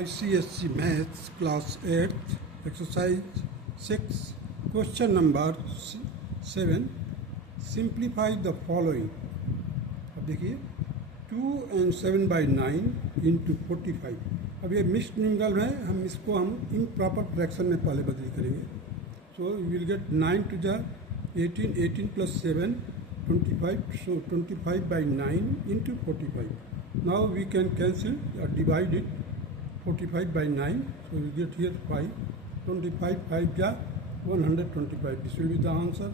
ICSE Maths Class 8 Exercise 6 Question number 7 Simplify the following. अब देखिए 2 and 7 by 9 into 45. अब ये मिक्स्ड न्यूमरल है, हम इसको इम्प्रॉपर फ्रैक्शन में पहले बदली करेंगे. So we will get 9 to the 18, 18 plus 7 25. So 25 by 9 into 45. Now we can cancel or divide it. 45 by 9, so we get here 5. 25 5 ja 125. This will be the answer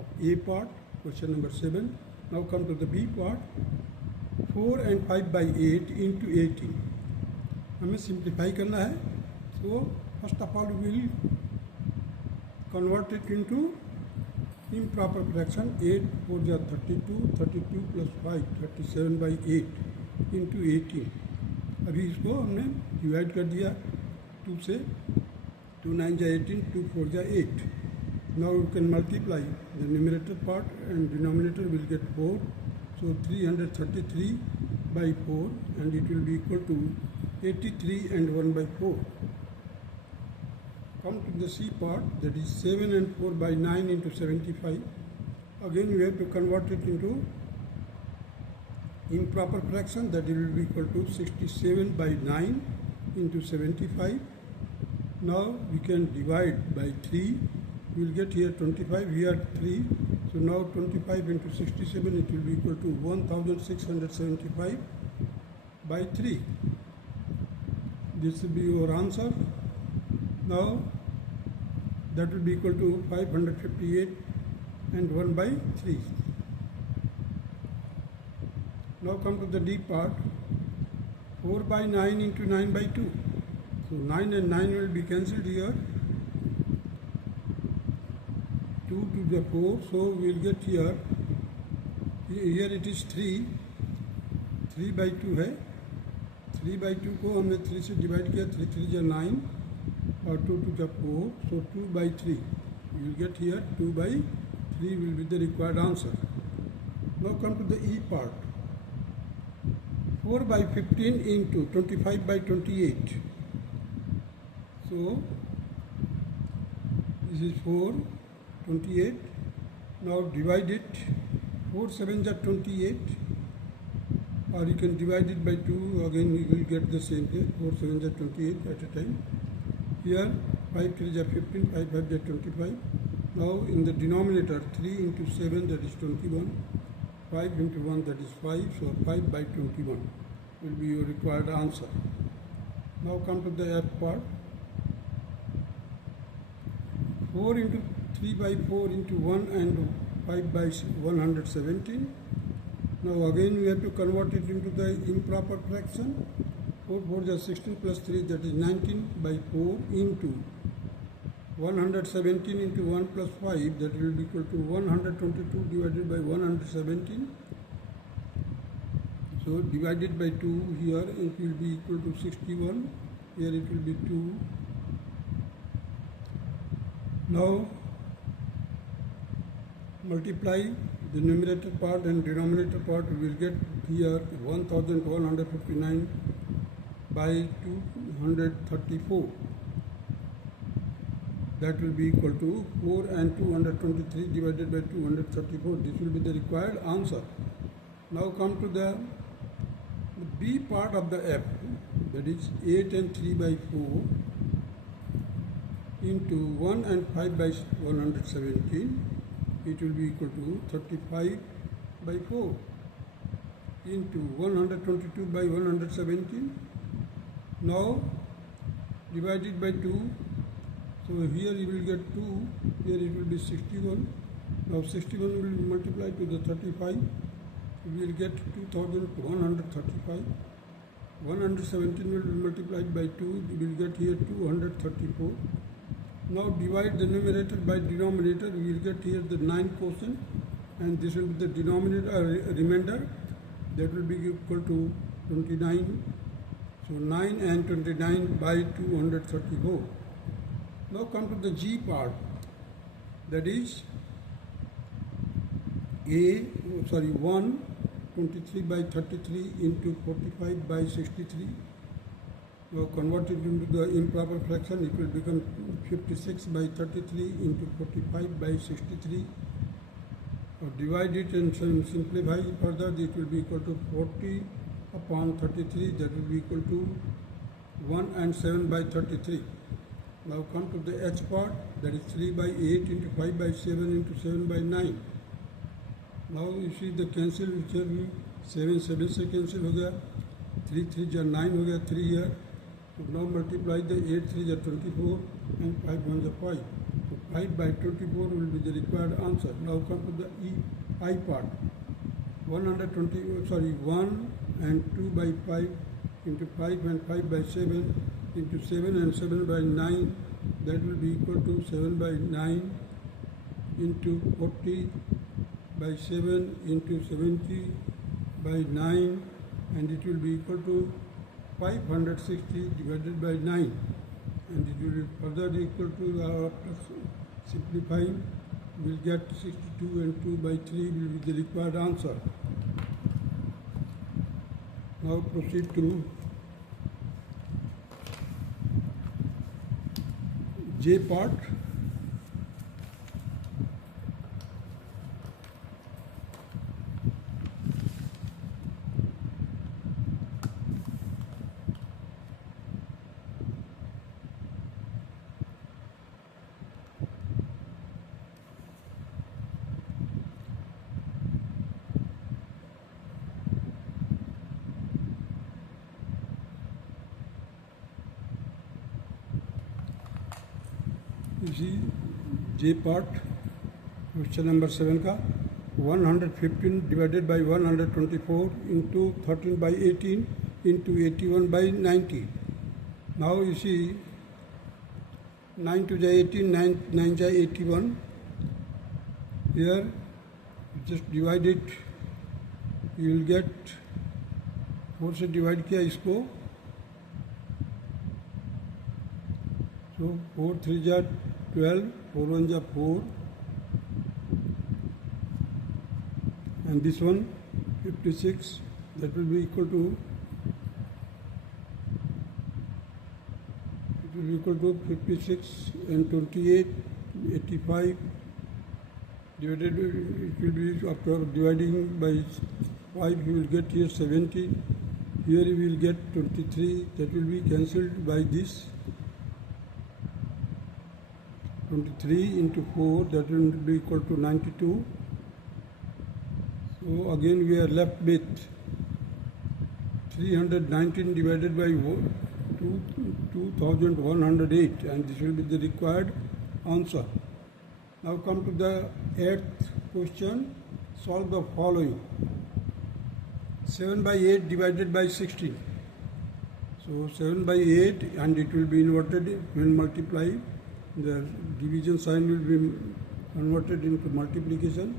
of A part, question number 7. Now come to the B part. 4 and 5 by 8 into 18. हमें simplify करना है. So first of all we will convert it into improper fraction. 8 4 ja 32, 32 plus 5 37 by 8 into 18. अभी इसको हमने divide कर दिया 2 से. 2 9 जा 18, 2 4 जा 8. Now you can multiply the numerator part and denominator will get 4. So 333 by 4 and it will be equal to 83 and 1 by 4. Come to the C part, that is 7 and 4 by 9 into 75. Again we have to convert it into improper fraction, that it will be equal to 67 by 9 into 75. Now we can divide by 3. We will get here 25, here 3. So now 25 into 67, it will be equal to 1675 by 3. This will be your answer. Now that will be equal to 558 and 1 by 3. Now come to the D part. 4 by 9 into 9 by 2. So 9 and 9 will be cancelled here. 2 to the 4. So we will get here. Here it is 3. 3 by 2 है. 3 by 2 को हमने 3 से divide किया. 3 3 जा 9 और 2 2 जा 4. So 2 by 3. We will get here 2 by 3 will be the required answer. Now come to the E part. 4 by 15 into 25 by 28. So this is 4, 28. Now divide it. 4 7 ja 28. Or you can divide it by 2. Again you will get the same thing. 4 7 ja 28 at a time. Here 5 3 ja 15, 5 5 ja 25. Now in the denominator 3 into 7, that is 21. 5 into 1, that is 5, so 5 by 21 will be your required answer. Now come to the F part. 4 into 3 by 4 into 1 and 5 by 117. Now again we have to convert it into the improper fraction. 4 4 is 16 plus 3, that is 19 by 4 into 117 into 1 plus 5, that will be equal to 122 divided by 117. So divided by 2 here, it will be equal to 61. Here it will be 2. Now multiply the numerator part and denominator part. We will get here 1159 by 234. That will be equal to 4 and 223 divided by 234. This will be the required answer. Now come to the B part of the F, that is 8 and 3 by 4 into 1 and 5 by 117. It will be equal to 35 by 4 into 122 by 117. Now divided by 2. So here you will get 2, here it will be 61. Now 61 will be multiplied to the 35. We will get 2135. 117 will be multiplied by 2. We will get here 234. Now divide the numerator by denominator. We will get here the 9 quotient, and this will be the denominator remainder. That will be equal to 29. So 9 and 29 by 234. Now come to the G part, that is 1 23 by 33 into 45 by 63. Now convert it into the improper fraction. It will become 56 by 33 into 45 by 63. Now divide it and simplify further. It will be equal to 40 upon 33. That will be equal to 1 and 7 by 33. Now come to the h part. That is 3 by 8 into 5 by 7 into 7 by 9. Now you see the cancel which are 7 7 से cancel हो गया, 3 3 जा 9 हो गया, 3 here. So now multiply the 8 3 जा 24 and 5 1 जा 5. So 5 by 24 will be the required answer. Now come to the I part. 1 and 2 by 5 into 5 and 5 by 7 into 7 and 7 by 9. That will be equal to 7 by 9 into 40 by 7 into 70 by 9, and it will be equal to 560 divided by 9, and it will be further equal to after simplifying we will get 62 and 2 by 3 will be the required answer. Now proceed to J part. You see J part, question number 7 का 115 divided by 124 into 13 by 18 into 81 by 90. Now you see 9 to the 18, 9 to 81. Here you just divide it, you will get 4 से divide किया इसको. So 4 3 जा 12, 4 1 जा 4, and this one 56. That will be equal to 56 and 28, 85 divided. It will be after dividing by 5. You will get here 70. Here you will get 23. That will be cancelled by this. 23 into 4, that will be equal to 92. So again we are left with 319 divided by 2108, and this will be the required answer. Now come to the 8th question. Solve the following. 7 by 8 divided by 16. So 7 by 8, and it will be inverted when multiply. The division sign will be converted into multiplication.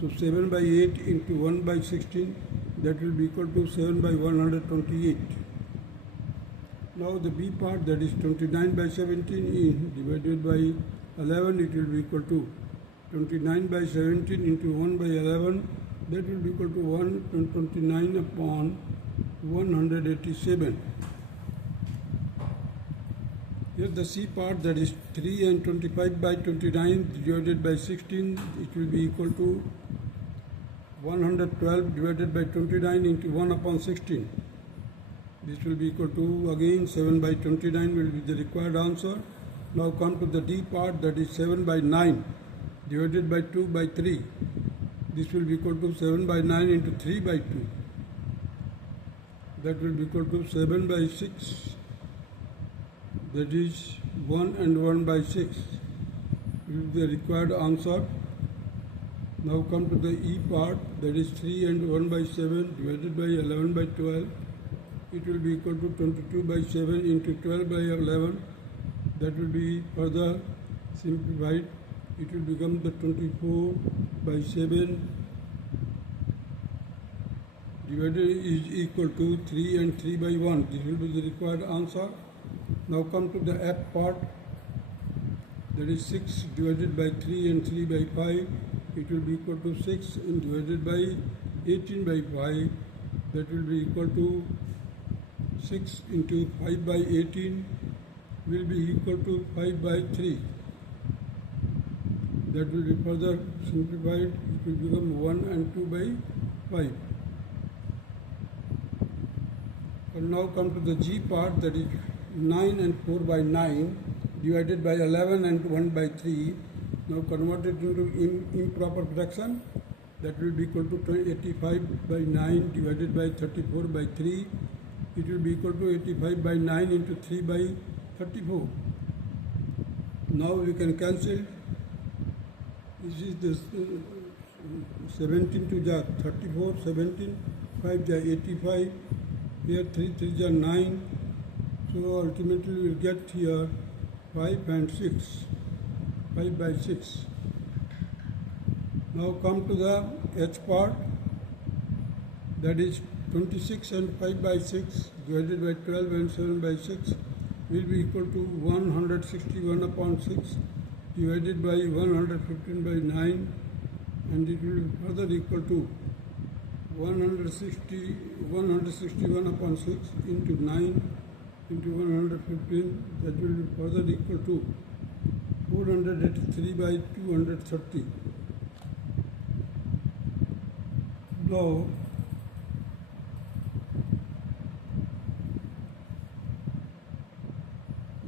So 7 by 8 into 1 by 16, that will be equal to 7 by 128. Now the B part, that is 29 by 17 divided by 11, it will be equal to 29 by 17 into 1 by 11, that will be equal to 129 upon 187. Here the C part, that is 3 and 25 by 29 divided by 16, it will be equal to 112 divided by 29 into 1 upon 16. This will be equal to again 7 by 29 will be the required answer. Now come to the D part, that is 7 by 9 divided by 2 by 3. This will be equal to 7 by 9 into 3 by 2. That will be equal to 7 by 6. That is 1 and 1 by 6 will be the required answer. Now come to the E part, that is 3 and 1 by 7 divided by 11 by 12. It will be equal to 22 by 7 into 12 by 11. That will be further simplified. It will become the 24 by 7 divided is equal to 3 and 3 by 1. This will be the required answer. Now come to the F part, that is 6 divided by 3 and 3 by 5. It will be equal to 6 and divided by 18 by 5. That will be equal to 6 into 5 by 18 will be equal to 5 by 3. That will be further simplified. It will become 1 and 2 by 5. And now come to the G part, that is 9 and 4 by 9 divided by 11 and 1 by 3. Now convert it into improper fraction. That will be equal to 85 by 9 divided by 34 by 3. It will be equal to 85 by 9 into 3 by 34. Now we can cancel. This is this 17 to the 34, 17, 5 the 85, here 3 3 the 9. So ultimately we will get here 5 and 6, 5 by 6. Now come to the H part, that is 26 and 5 by 6 divided by 12 and 7 by 6 will be equal to 161 upon 6 divided by 115 by 9, and it will be further equal to 161 upon 6 into 9 into 115, that will be further equal to 483 by 230. Now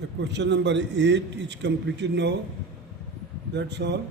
the question number 8 is completed now. That's all.